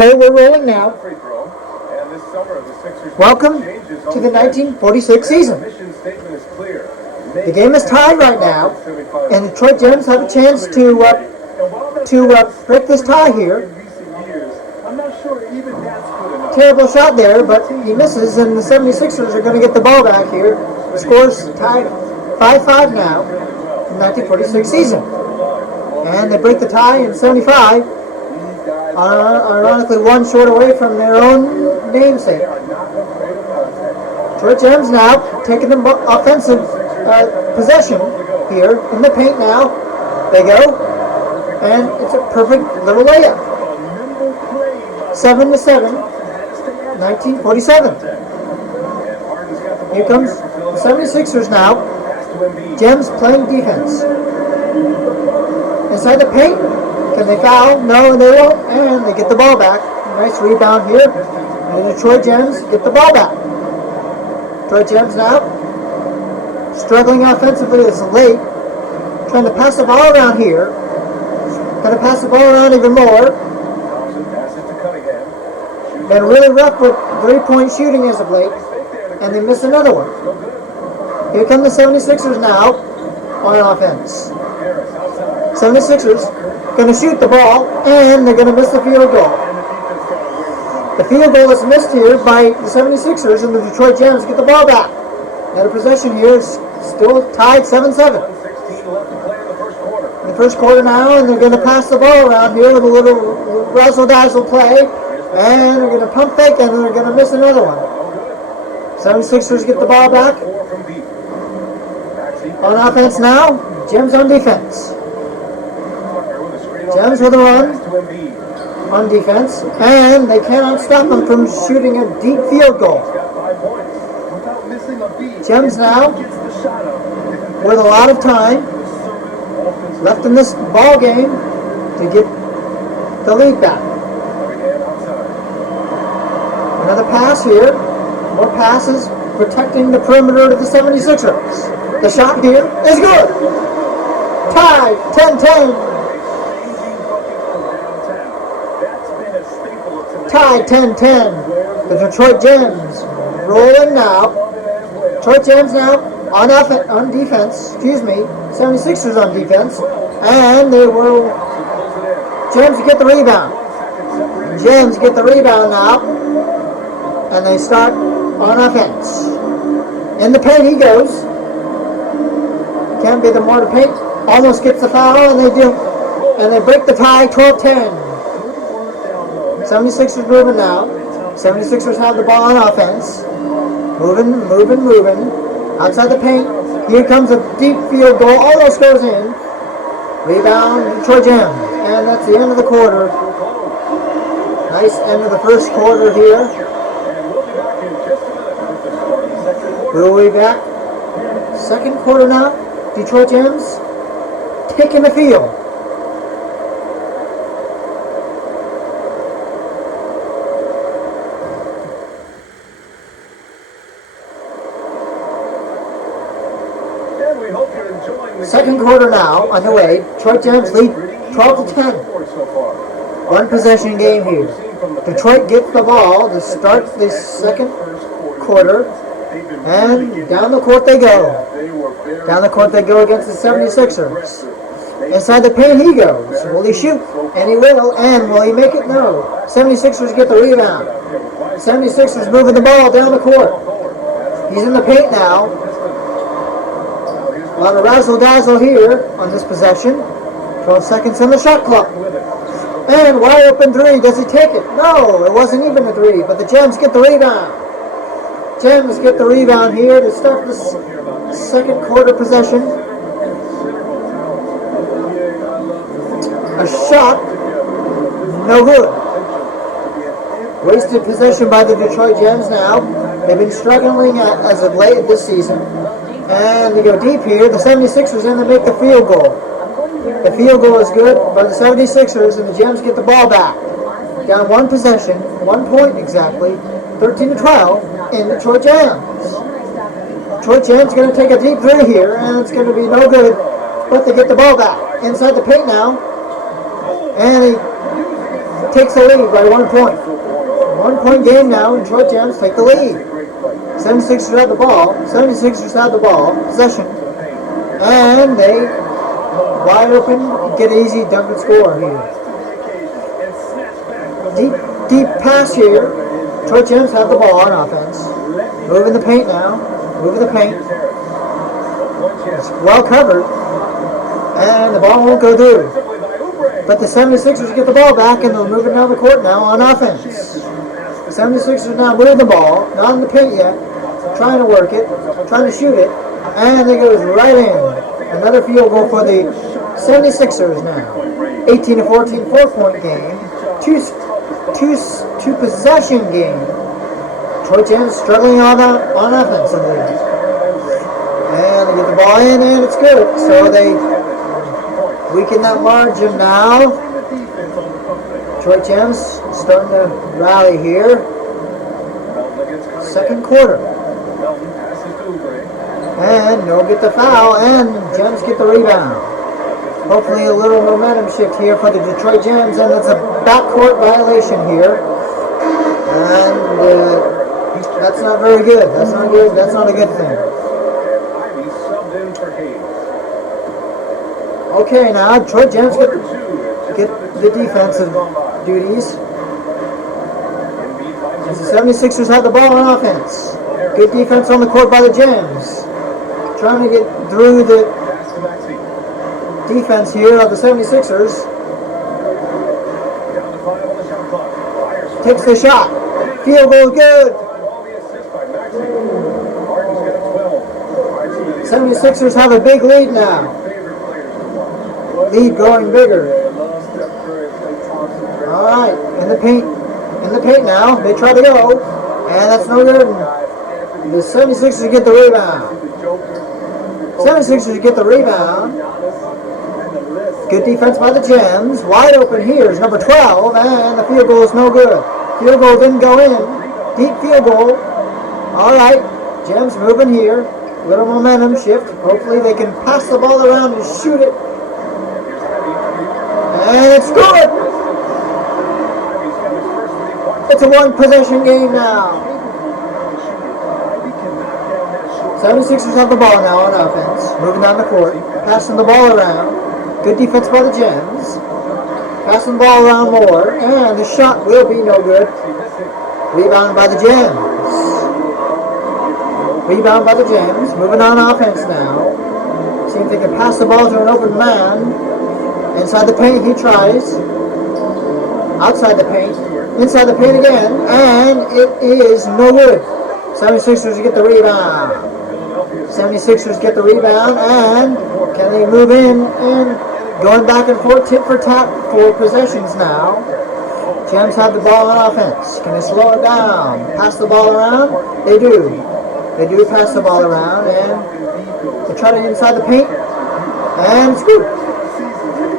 Okay, we're rolling now. Welcome to the 1946 season. The game is tied right now, and the Detroit Gems have a chance to break this tie here. Terrible shot there, but he misses, and the 76ers are going to get the ball back here. The score's tied 5-5 now in the 1946 season. And they break the tie in 75, ironically one short away from their own namesake. Detroit Gems now taking the offensive possession here in the paint now. They go, and it's a perfect little layup. 7-7, 1947. Here comes the 76ers now. Gems playing defense. Inside the paint. Can they foul? No, they won't. And they get the ball back. Nice rebound here. And the Detroit Gems get the ball back. Detroit Gems now struggling offensively. It's late. Trying to pass the ball around here. Going to pass the ball around even more. Been really rough with three-point shooting as of late. And they miss another one. Here come the 76ers now on offense. 76ers going to shoot the ball, and they're going to miss the field goal. The field goal is missed here by the 76ers, and the Detroit Gems get the ball back. Another possession here is still tied 7-7. In the first quarter now, and they're going to pass the ball around here with a little razzle-dazzle play, and they're going to pump fake, and they're going to miss another one. 76ers get the ball back. On offense now, Gems on defense. Gems with a run on defense, and they cannot stop them from shooting a deep field goal. Gems now with a lot of time left in this ball game to get the lead back. Another pass here. More passes protecting the perimeter of the 76ers. The shot here is good. Tied 10-10. Tied 10-10. The Detroit Gems rolling now. Detroit Gems now on defense. 76ers on defense. And they will. Gems get the rebound. Gems get the rebound now. And they start on offense. In the paint he goes. Can't be the more to paint. Almost gets the foul, and they do. And they break the tie 12-10. 76ers moving now. 76ers have the ball on offense. Moving. Outside the paint. Here comes a deep field goal. Almost goes in. Rebound, Detroit Gems. And that's the end of the quarter. Nice end of the first quarter here. We'll be back. Second quarter now. Detroit Gems taking the field. Second quarter now underway. Detroit Gems lead 12-10. One possession game here. Detroit gets the ball to start the second quarter, and down the court they go. Down the court they go against the 76ers. Inside the paint he goes. Will he shoot? And he will. And will he make it? No. 76ers get the rebound. 76ers moving the ball down the court. He's in the paint now. A lot of razzle-dazzle here on this possession. 12 seconds on the shot clock. And wide open three. Does he take it? No, it wasn't even a three. But the Gems get the rebound. Gems get the rebound here to start this second quarter possession. A shot. No good. Wasted possession by the Detroit Gems now. They've been struggling as of late this season. And they go deep here. The 76ers in to make the field goal. The field goal is good by the 76ers, and the Gems get the ball back. Down one possession, 1 point exactly, 13-12 in Detroit Gems. Detroit Gems going to take a deep three here, and it's going to be no good, but they get the ball back. Inside the paint now, and he takes the lead by 1 point. 1 point game now, and Detroit Gems take the lead. 76ers have the ball. 76ers have the ball. Possession. And they wide open, get an easy dunk and score here. Deep pass here. Detroit Gems have the ball on offense. Moving the paint now. Moving the paint. It's well covered. And the ball won't go through. But the 76ers get the ball back and they're moving down the court now on offense. The 76ers now move the ball. Not in the paint yet. Trying to work it. Trying to shoot it. And it goes right in. Another field goal for the 76ers now. 18-14 4-point game. Two possession game. Detroit Gems struggling on offensively. And they get the ball in and it's good. So they weaken that margin now. Detroit Gems starting to rally here. Second quarter. And they'll get the foul and Gems get the rebound. Hopefully a little momentum shift here for the Detroit Gems, and it's a backcourt violation here. And that's not very good. That's not good. That's not a good thing. Okay, now Detroit Gems get the defensive duties. As the 76ers have the ball on offense. Good defense on the court by the Gems. Trying to get through the defense here of the 76ers. Takes the shot. Field goal good. 76ers have a big lead now. Lead growing bigger. Alright, in the paint now. They try to go. And that's no good. The 76ers get the rebound. 76ers get the rebound. Good defense by the Gems. Wide open here is number 12, and the field goal is no good. Field goal didn't go in. Deep field goal. All right, Gems moving here. Little momentum shift. Hopefully they can pass the ball around and shoot it. And it's good. It's a one-possession game now. 76ers have the ball now on offense. Moving down the court. Passing the ball around. Good defense by the Gems. Passing the ball around more. And the shot will be no good. Rebound by the Gems. Rebound by the Gems. Moving on offense now. See if they can pass the ball to an open man. Inside the paint he tries. Outside the paint. Inside the paint again. And it is no good. 76ers get the rebound. 76ers get the rebound, and can they move in and going back and forth, tit for tat for possessions now. Gems have the ball on offense. Can they slow it down? Pass the ball around? They do. They do pass the ball around, and they try to inside the paint, and it's good.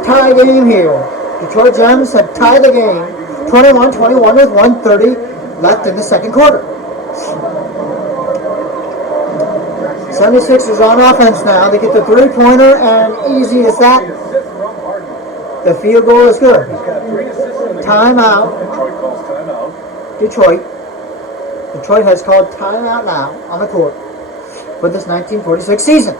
Tie game here. Detroit Gems have tied the game 21-21 with 1:30 left in the second quarter. 76ers on offense now. They get the three-pointer, and easy as that. The field goal is good. Timeout. Detroit. Detroit has called timeout now on the court for this 1946 season.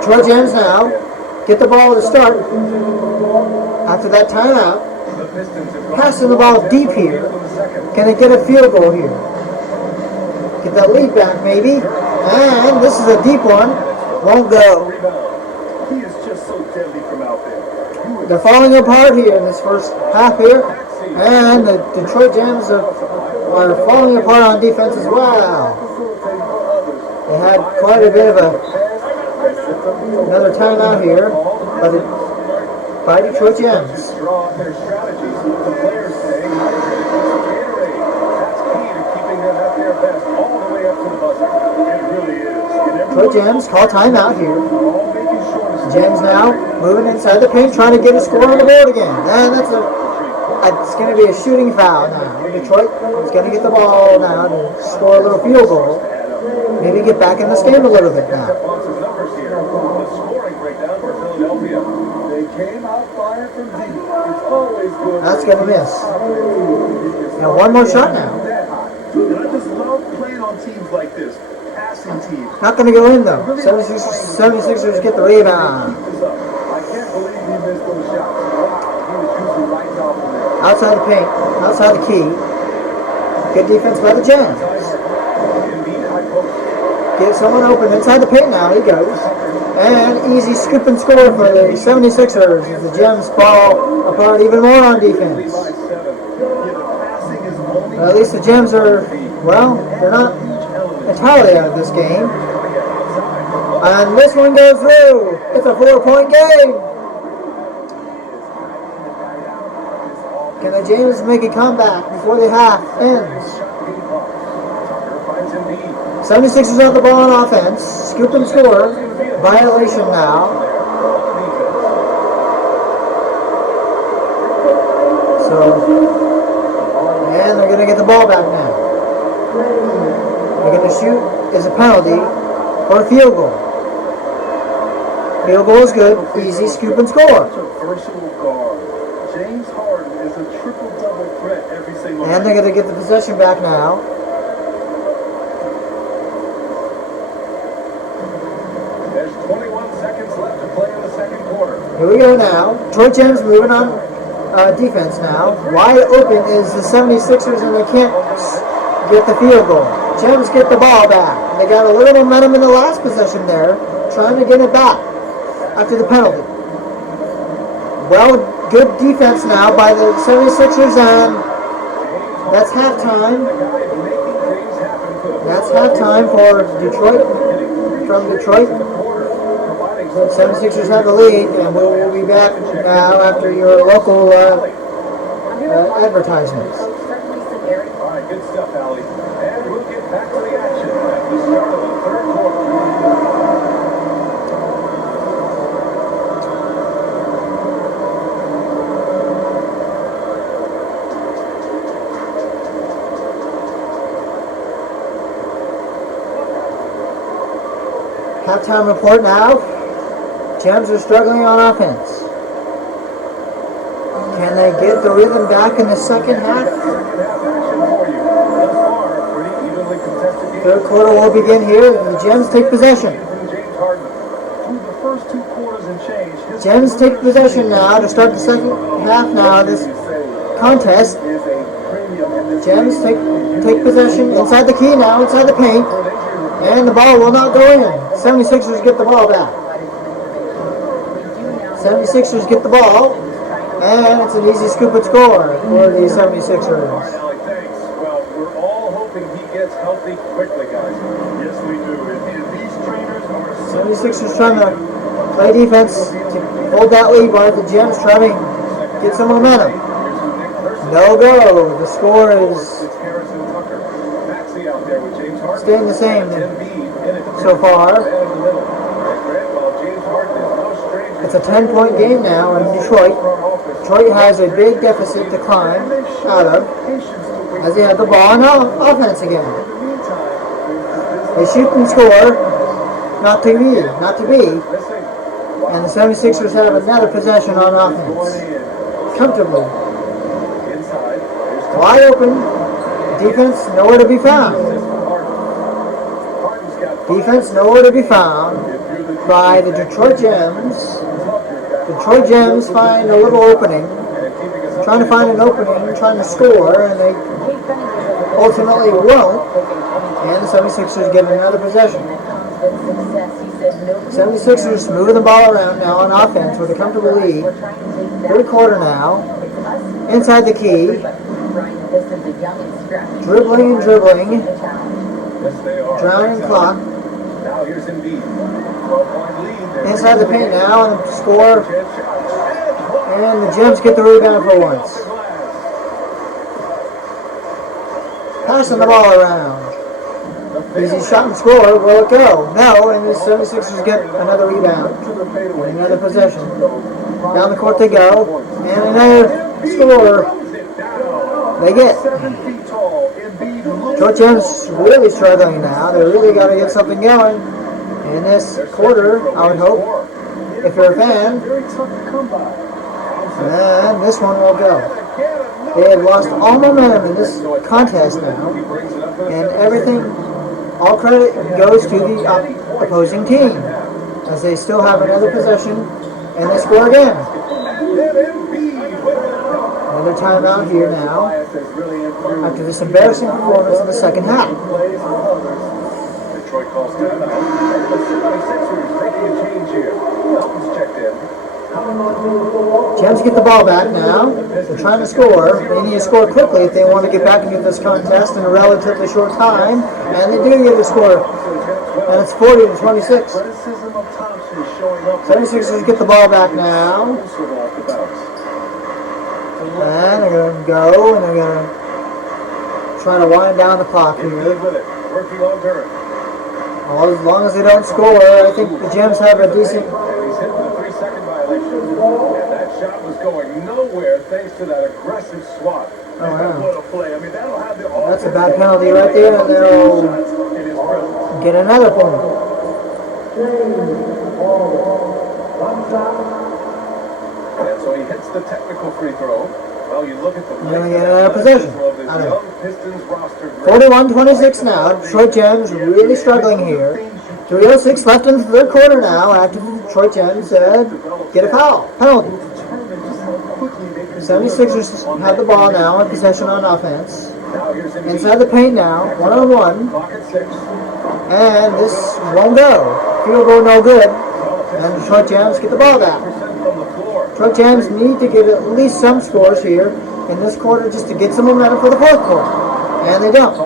Detroit Gems now get the ball to start after that timeout. Passing the ball deep here. Can they get a field goal here? Get that lead back maybe. And this is a deep one. Won't go. They're falling apart here in this first half here. And the Detroit Gems are falling apart on defense as well. They had quite a bit of another timeout here by Detroit Gems. Detroit Gems call timeout here. Gems now moving inside the paint, trying to get a score on the board again. And it's going to be a shooting foul now. Detroit is going to get the ball now to score a little field goal. Maybe get back in this game a little bit now. That's going to miss. Now one more shot now. I just love playing on teams like this. Passing teams. Not going to go in though. 76ers get the rebound. I can't believe he missed those shots. Wow, he was usually right off of there. Outside the paint, outside the key. Good defense by the Gems. Get someone open inside the paint now. He goes. And easy scoop and score for the 76ers as the Gems fall apart even more on defense. Well, at least the Gems are, well, they're not entirely out of this game. And this one goes through. It's a 4-point game. Can the Gems make a comeback before the half ends? 76ers have the ball on offense. Scoop and score. Violation now. And they're going to get the ball back now. They're going to shoot as a penalty for a field goal. Field goal is good. Easy scoop and score. James Harden is a triple-double threat every single night. And they're going to get the possession back now. There's 21 seconds left to play in the second quarter. Here we go now. Troy Gems moving on defense now. Wide open is the 76ers and they can't get the field goal. Gems get the ball back. They got a little momentum in the last possession there, trying to get it back after the penalty. Well, good defense now by the 76ers, and that's halftime. That's halftime for Detroit. From Detroit. The 76ers have the lead, and we'll be back now after your local advertisements. All right, good stuff, Allie. And we'll get back to the action at the start of the third quarter. Halftime report now. Gems are struggling on offense. Can they get the rhythm back in the second half? Third quarter will begin here. The Gems take possession. Gems take possession now to start the second half now. This contest. Gems take possession inside the key now, inside the paint. And the ball will not go in. 76ers get the ball back. 76ers get the ball. And it's an easy scoop and score for the 76ers. Well, we're all hoping he gets healthy quickly, guys. Yes, we do. And these trainers are 76ers trying to play defense to hold that lead while the Gems trying to get some momentum. No go. The score is staying the same so far. It's a 10-point game now in Detroit. Detroit has a big deficit to climb out of as they have the ball on offense again. They shoot and score, not to be. And the 76ers have another possession on offense. Comfortably. Wide open. Defense nowhere to be found. Defense nowhere to be found by the Detroit Gems. Detroit Gems find a little opening, trying to find an opening, trying to score, and they ultimately won't. And the 76ers get another possession. 76ers moving the ball around now on offense with a comfortable lead. Third quarter now. Inside the key. Dribbling and dribbling. Drowning clock. Now here's Embiid. 12-point lead. Inside the paint now and score. And the Gems get the rebound for once. Passing the ball around. Easy shot and score. Will it go? No, and the 76ers get another rebound. And another possession. Down the court they go. And another score. They get. Detroit Gems really struggling now. They really got to get something going in this quarter, I would hope. if you're a fan. Very tough to come by. And this one will go. They have lost all momentum in this contest now, and everything, all credit goes to the opposing team, as they still have another possession, and they score again. Another timeout here now, after this embarrassing performance in the second half. Detroit calls timeout. The 76ers making a change here. Melton's checked in. Gems get the ball back now. They're trying to score. They need to score quickly if they want to get back into this contest in a relatively short time. And they do get a score. And it's 40-26. 76ers get the ball back now. And they're going to go, and they're going to try to wind down the clock here. Working on turn. Well, as long as they don't score, I think the Gems have a decent... He's hit the 3-second violation. And that shot was going nowhere thanks to that aggressive swat. Oh, wow. What a play. I mean, that'll have the That's a bad penalty right there, and they'll get another point. And so he hits the technical free throw. Well, you look at the possession. young Pistons roster. 41-26 now. Detroit Gems really struggling here. 3:06 left in the third quarter now after the Detroit Gems get a foul. Penalty. 76ers have the ball now in possession on offense. Inside the paint now, one-on-one. And this won't go. Field goal no good. And Detroit Gems get the ball back. Detroit Gems need to get at least some scores here in this quarter just to get some momentum for the fourth quarter. And they don't.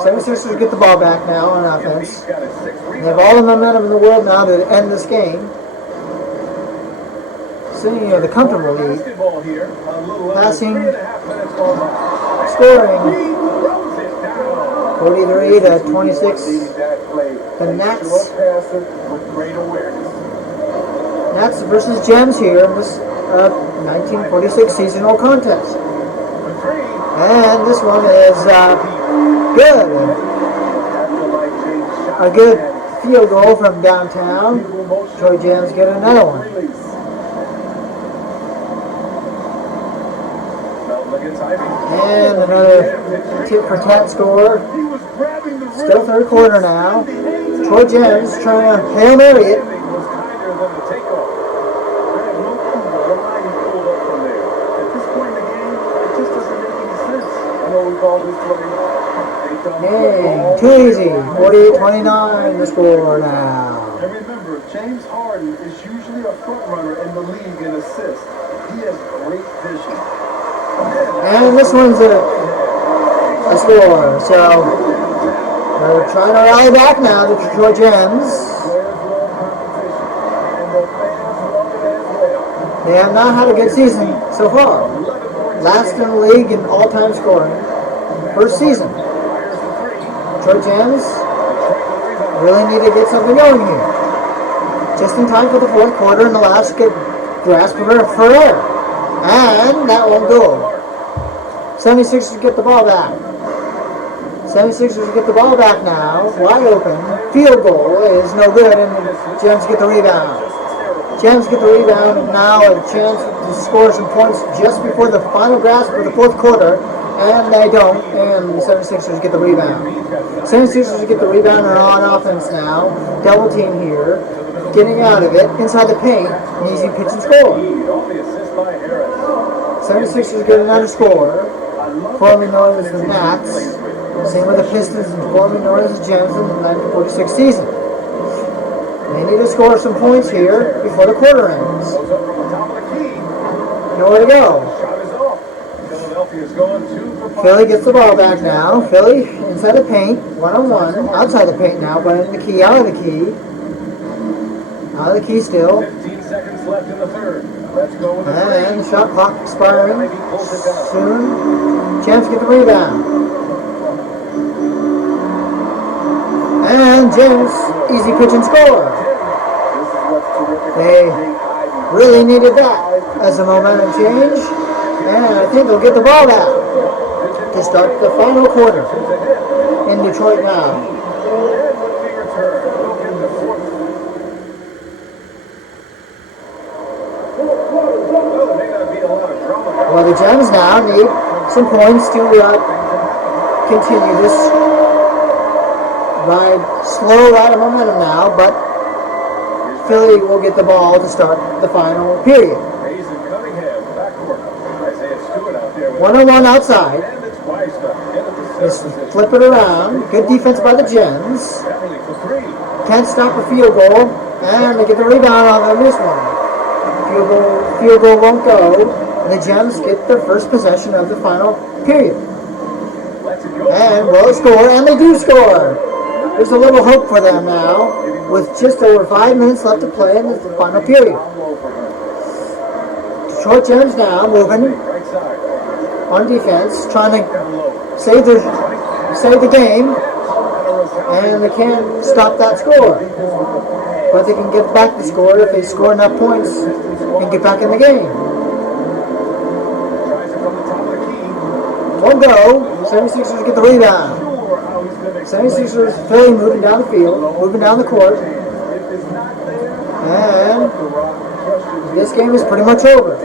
76ers get the ball back now on offense. They have all the momentum in the world now to end this game. Sitting the comfortable lead. Passing, scoring. 43-26. The Nats versus Gems here in this 1946 seasonal contest. And this one is good. A good field goal from downtown. Detroit Gems get another one. And another tit for tat score. Still third quarter now. Detroit Gems trying to Hail Mary it. Dang, too easy. 48-29 the score now. And remember, James Harden is usually a front runner in the league in assists. He has great vision. And this one's a score. So they're trying to rally back now, the Detroit Gems. They have not had a good season so far. Last in the league in all-time scoring. First season. Detroit Gems really need to get something going here. Just in time for the fourth quarter and the last good grasp for air. And that won't go. 76ers get the ball back. 76ers get the ball back now. Wide open. Field goal is no good, and the Gems get the rebound. Gems get the rebound, and now a chance to score some points just before the final grasp of the fourth quarter. And they don't, and the 76ers get the rebound. 76ers get the rebound and are on offense now. Double team here. Getting out of it. Inside the paint. An easy pitch and score. 76ers get another score. Formerly known as the Nats. Same with the Pistons and formerly known as the Gems in the 1946 season. They need to score some points here before the quarter ends. Nowhere to go. Philly gets the ball back now. Philly inside the paint, one-on-one. Outside the paint now, but in the key, out of the key. Out of the key still. 15 seconds left in the third. Let's go with the and the shot clock expiring soon. Gems get the rebound. And Gems, easy pitch and score. They really needed that as a momentum change. And I think they'll get the ball back to start the final quarter in Detroit now. the Gems now need some points to continue this slow ride of momentum now, but Philly will get the ball to start the final period. 1-on-1 outside. Just flip it around. Good defense by the Gems. Can't stop a field goal, and they get the rebound on this one. Field goal won't go. The Gems get their first possession of the final period. And will score, and they do score. There's a little hope for them now, with just over 5 minutes left to play in the final period. Detroit Gems now moving on defense, trying to save the game, and they can't stop that score. But they can get back the score if they score enough points and get back in the game. Won't go. 76ers get the rebound. 76ers Philly moving down the field, moving down the court. And this game is pretty much over.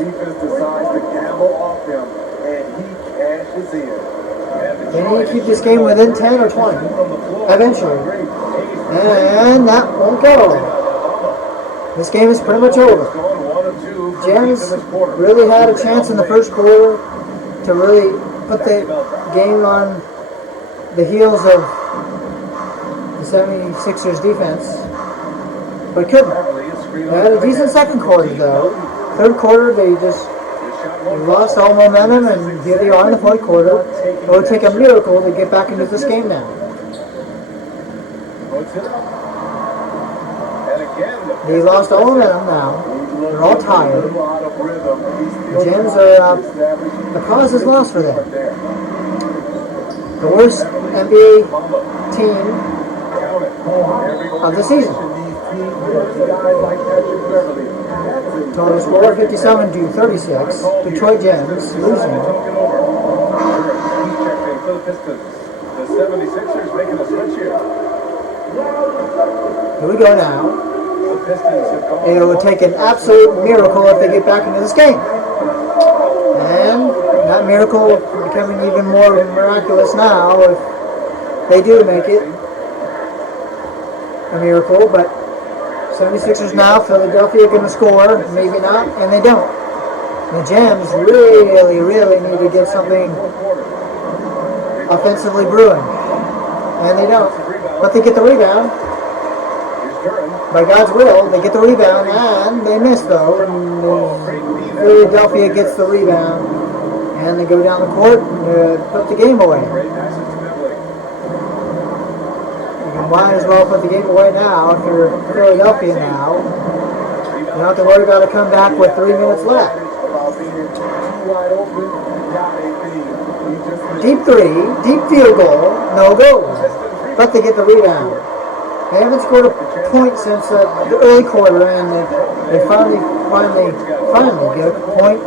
They need to keep this game within 10 or 20 eventually. And that won't go. This game is pretty much over. Gems really had a chance in the first quarter to really put the game on the heels of the 76ers defense, but couldn't. They had a decent second quarter though. Third quarter they just lost all momentum, and here they are in the fourth quarter. It would take a miracle to get back into this game now. They lost all momentum now. They're all tired. The Gems are, the cause is lost for them. The worst NBA team of the season. Total score 57-36. Detroit Gems losing. The 76ers making a switch here. Here we go now. It would take an absolute miracle if they get back into this game. And that miracle becoming even more miraculous now if they do make it a miracle. But 76ers now, Philadelphia going to score, maybe not, and they don't. The Gems really, really need to get something offensively brewing. And they don't. But they get the rebound. By God's will, they get the rebound, and they miss though. And Philadelphia gets the rebound, and they go down the court and put the game away. You might as well put the game away now if you're Philadelphia now. You don't have to worry about a comeback with 3 minutes left. Deep three, deep field goal, no goal. But they get the rebound. They haven't scored a point since the early quarter, and they finally get a point.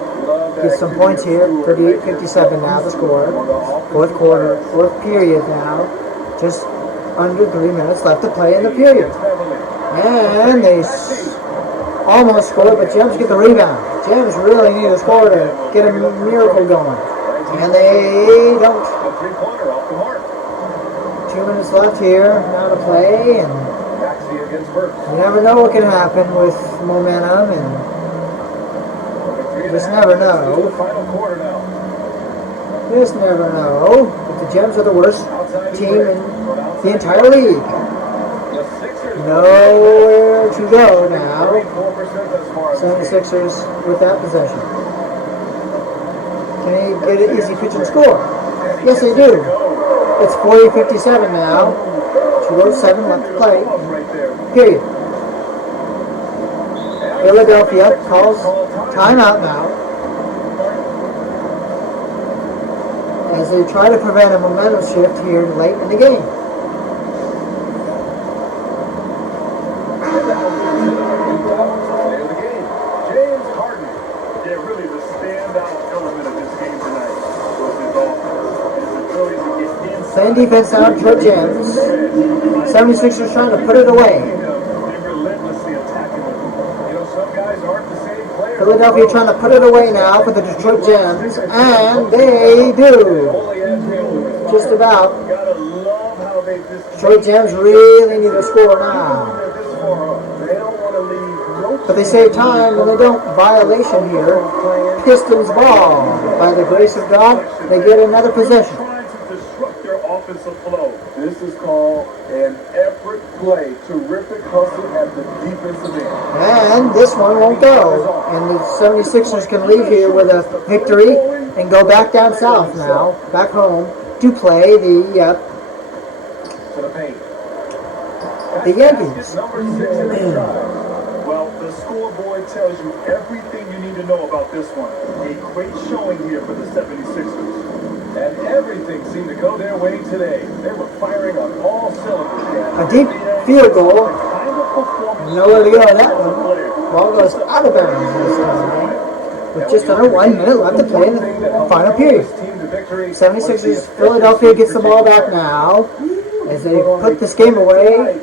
Get some points here. 38-57 now to score. Fourth quarter, fourth period now. Just under 3 minutes left to play in the period. And they almost scored, but Gems get the rebound. Gems really need a score to get a miracle going. And they don't. 2 minutes left here now to play, and you never know what can happen with momentum, and you just never know. You just never know. But the Gems are the worst team in the entire league. Nowhere to go now. 76ers with that possession. Can they get an easy pitch and score? Yes, they do. It's 40-57 now. 2:07 left to play. Period. Philadelphia calls timeout now as they try to prevent a momentum shift here late in the game. Playing defense now, Detroit Gems. 76ers trying to put it away. Philadelphia trying to put it away now for the Detroit Gems, and they do. Just about. Detroit Gems really need a score now. But they save time and they don't. Violation here. Pistons ball. By the grace of God, they get another possession. This is called an effort play. Terrific hustle at the defensive end. And this one won't go. And the 76ers can leave here with a victory and go back down south now, back home, to play the Yankees. Well, the scoreboard tells you everything you need to know about this one. A great showing here for the 76ers. And everything seemed to go their way today. They were firing on all cylinders. A deep field goal. Nowhere to go on that one. Ball goes out of bounds this time. With just under 1 minute left to play in the final period. 76ers, Philadelphia gets the ball back now. As they put this game away.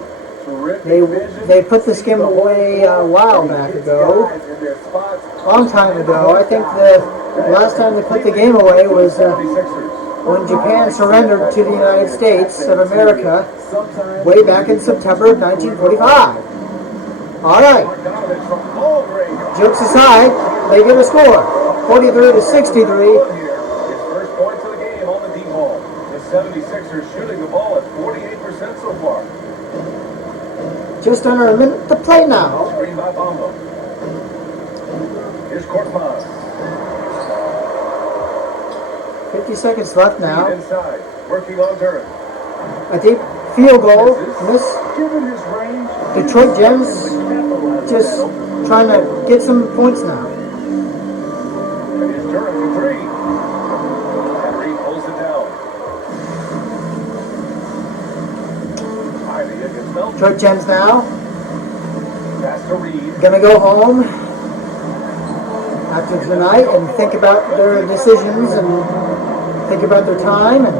They put this game away a while back ago. Long time ago. I think the last time they put the game away was when Japan surrendered to the United States of America way back in September of 1945. All right. Jokes aside, they get a score. 43 to 63. First points of the game on the D-ball. The 76ers shooting the ball at 48% so far. Just under a minute to play now. Screen by Bombo. Here's Korkmaz. 50 seconds left now. Inside, working on Durham. A deep field goal. Miss. Given his range, Detroit Gems just trying to get some points now. and here's Durham for three. Henry pulls it down. Ivy against Melton. Detroit Gems now. Pass to Reed. Gonna go home after tonight and think about their decisions and think about their time. And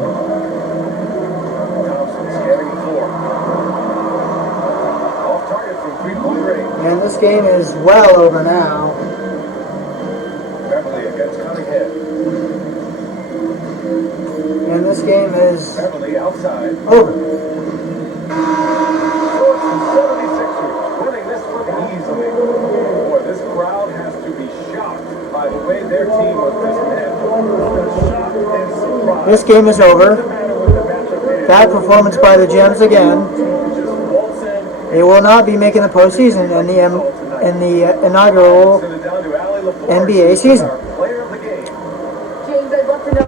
Thompson scanning the floor. Off target from three-point range. and this game is well over now. Beverly against Cunningham. And this game is Beverly outside. over. The 76ers winning this one easily. Boy, this crowd has to be shocked by the way their team was dismantled. Shocked and surprised. This game is over. What's the matter with the matchup here? Bad performance by the Gems again. Just waltz in, They will not be making the postseason in the inaugural send it down to Allie LaFleur. NBA season.